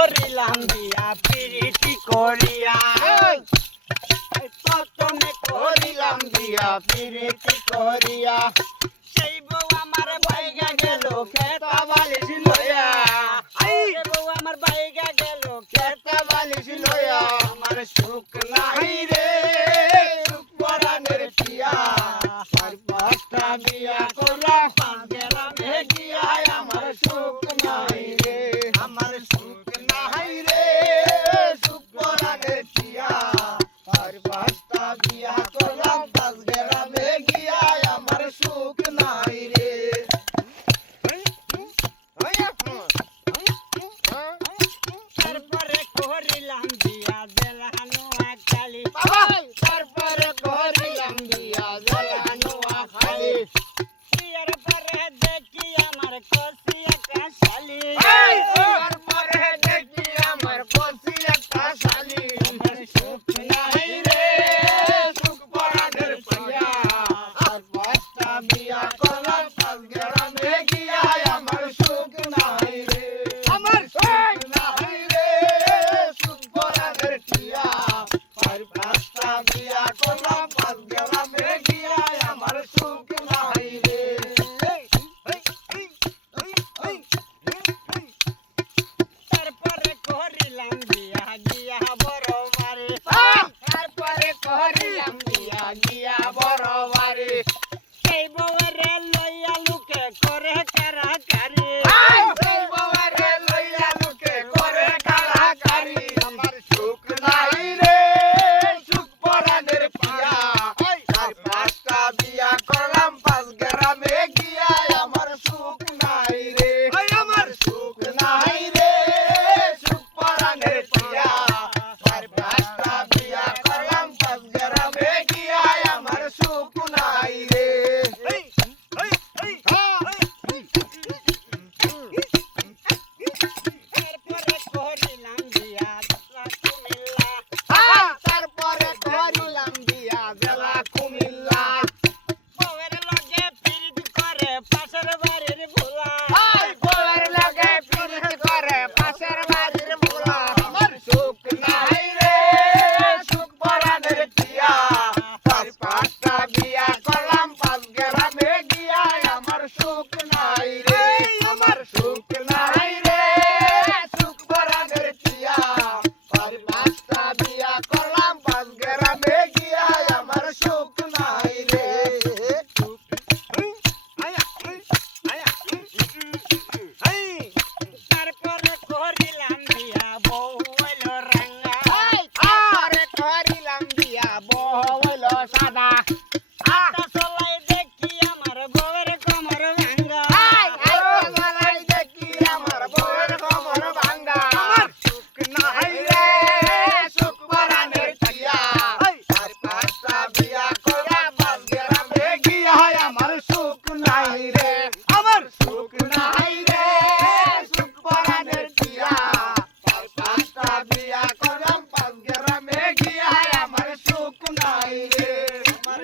করিলাম দিয়া প্রীতি করিয়া। প্রথমে করিলাম দিয়া প্রীতি করিয়া। সেই বউ আমার বাইগা গেল খেতা বালিশ লইয়া। সেই বউ আমার বাইগা গেল খেতা বালিশ লইয়া। আমার সুখ নাই রে সুখ পরাণের পিয়া। সর্বস্তা দিয়া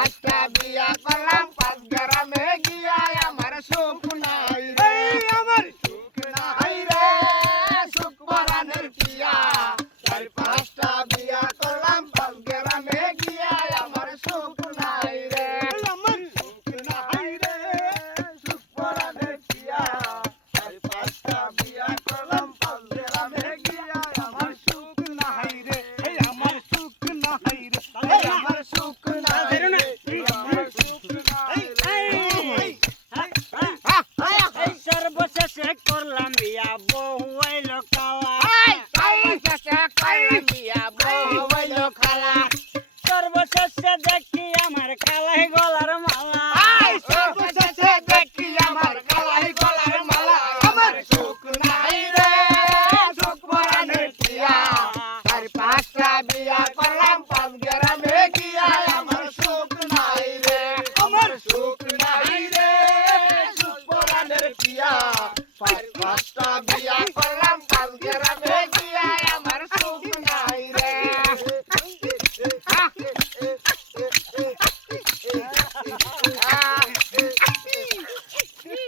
পাঁচটা বিয়া করলাম পাঁচ গ্রামে গিয়া আমার সুখ নাই রে আমার সুখ নাই রে সুখ পরানের পিয়া চার পাঁচটা বিয়া করলাম পাঁচ গ্রামে গিয়া আমার সুখ নাই রে আমার সুখ নাই রে সুখ পরানের পিয়া চার পাঁচটা বিয়া করলাম পাঁচ গ্রামে গিয়া আমার সুখ নাই রে আমার সুখ নাই রে